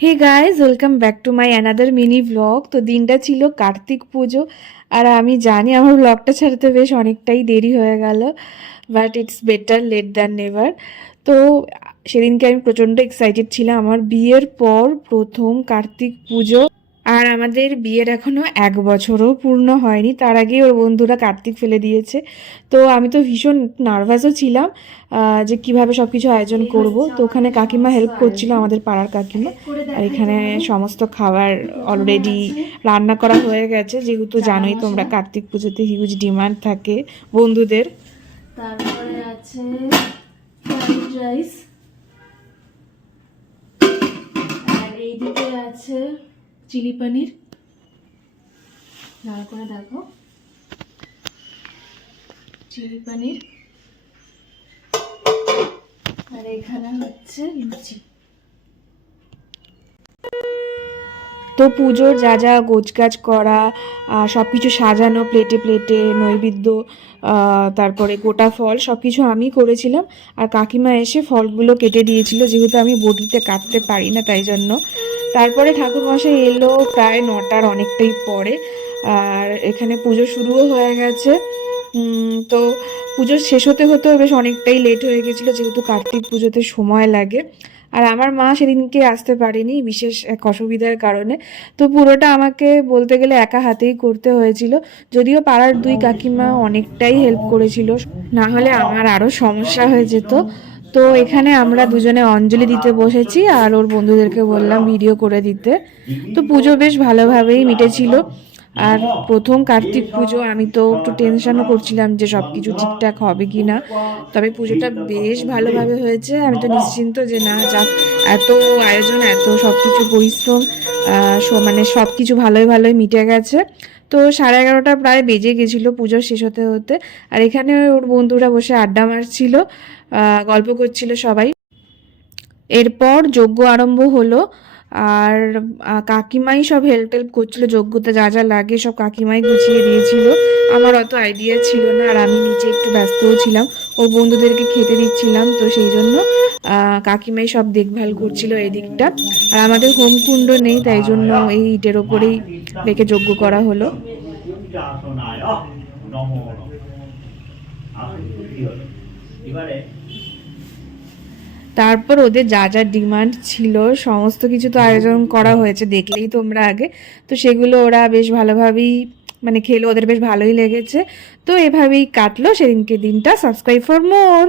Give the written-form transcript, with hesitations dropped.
Hey guys, welcome back to my another mini vlog. তো দিনটা ছিল কার্তিক পুজো, আর আমি জানি আমার ব্লগটা ছাড়তে বেশ অনেকটাই দেরি হয়ে গেল, but it's better late than never. তো সেদিনকে আমি প্রচণ্ড এক্সাইটেড ছিলাম, আমার বিয়ের পর প্রথম কার্তিক পুজো। আর আমাদের বিয়ের এখনো 1 বছরও পূর্ণ হয়নি, তার আগেই ওর বন্ধুরা কার্তিক ফেলে দিয়েছে। তো আমি তো ভীষণ নার্ভাসও ছিলাম যে কিভাবে সব কিছু আয়োজন করব। তো ওখানে কাকিমা হেল্প করছিল, আমাদের পাড়ার কাকিমা। আর এখানে সমস্ত খাবার অলরেডি রান্না করা হয়ে গেছে, যেহেতু জানোই তোমরা কার্তিক পুজোতে হিউজ ডিমান্ড থাকে বন্ধুদের। তারপরে আছে ফ্রাইড রাইস, আর এইদিকে আছে চিলি পনির। ভালো করে দেখো, চিলি পনির। আর এখানে হচ্ছে লুচি। তো পুজোর যা যা গোছগাছ করা, সব কিছু সাজানো, প্লেটে প্লেটে নৈবেদ্য, তারপরে গোটা ফল সব কিছু আমি করেছিলাম। আর কাকিমা এসে ফলগুলো কেটে দিয়েছিল, যেহেতু আমি বটিতে কাটতে পারি না তাই জন্য। তারপরে ঠাকুরমশাই এলো প্রায় 9টার অনেকটাই পরে, আর এখানে পুজো শুরুও হয়ে গেছে। তো পুজো শেষ হতে হতেও বেশ অনেকটাই লেট হয়ে গেছিলো, যেহেতু কার্তিক পুজোতে সময় লাগে। আর আমার মা সেদিনকে আসতে পারেনি বিশেষ এক অসুবিধার কারণে। তো পুরোটা আমাকে বলতে গেলে একা হাতেই করতে হয়েছিল, যদিও পাড়ার 2 কাকিমা অনেকটাই হেল্প করেছিল, না হলে আমার আরও সমস্যা হয়ে যেত। তো এখানে আমরা দুজনে অঞ্জলি দিতে বসেছি, আর ওর বন্ধুদেরকে বললাম ভিডিও করে দিতে। তো পুজো বেশ ভালোভাবেই মিটেছিল। আর প্রথম কার্তিক পুজো, আমি তো একটু টেনশনও করছিলাম যে সব কিছু ঠিকঠাক হবে কি না। তবে পুজোটা বেশ ভালোভাবে হয়েছে, আমি তো নিশ্চিন্ত যে না যাক, এত আয়োজন, এত সব কিছু পরিশ্রম, মানে সব কিছু ভালোই ভালোই মিটে গেছে। তো 11:30 প্রায় বেজে গেছিলো পুজো শেষ হতে হতে। আর এখানে ওর বন্ধুরা বসে আড্ডা মারছিল, গল্প করছিল সবাই। এরপর যজ্ঞ আরম্ভ হলো, আর কাকিমাই সব হেল্প টেল্প করছিলো, যজ্ঞতে যা যা লাগে সব কাকিমাই গুছিয়ে দিয়েছিল। আমার অত আইডিয়া ছিল না, আর আমি নিচে একটু ব্যস্তও ছিলাম, ওর বন্ধুদেরকে খেতে দিচ্ছিলাম, তো সেই জন্য কাকিমাই সব দেখভাল করছিল এদিকটা। আর আমাদের হোমকুণ্ড নেই, তাই জন্য এই ইটের ওপরেই রেখে যজ্ঞ করা হলো। তারপর ওদের যা যা ডিমান্ড ছিল সমস্ত কিছু তো আয়োজন করা হয়েছে, দেখলেই তোমরা আগে। তো সেগুলো ওরা বেশ ভালোভাবেই মানে খেলো, ওদের বেশ ভালোই লেগেছে। তো এভাবেই কাটলো সেদিনকে দিনটা। Subscribe for more.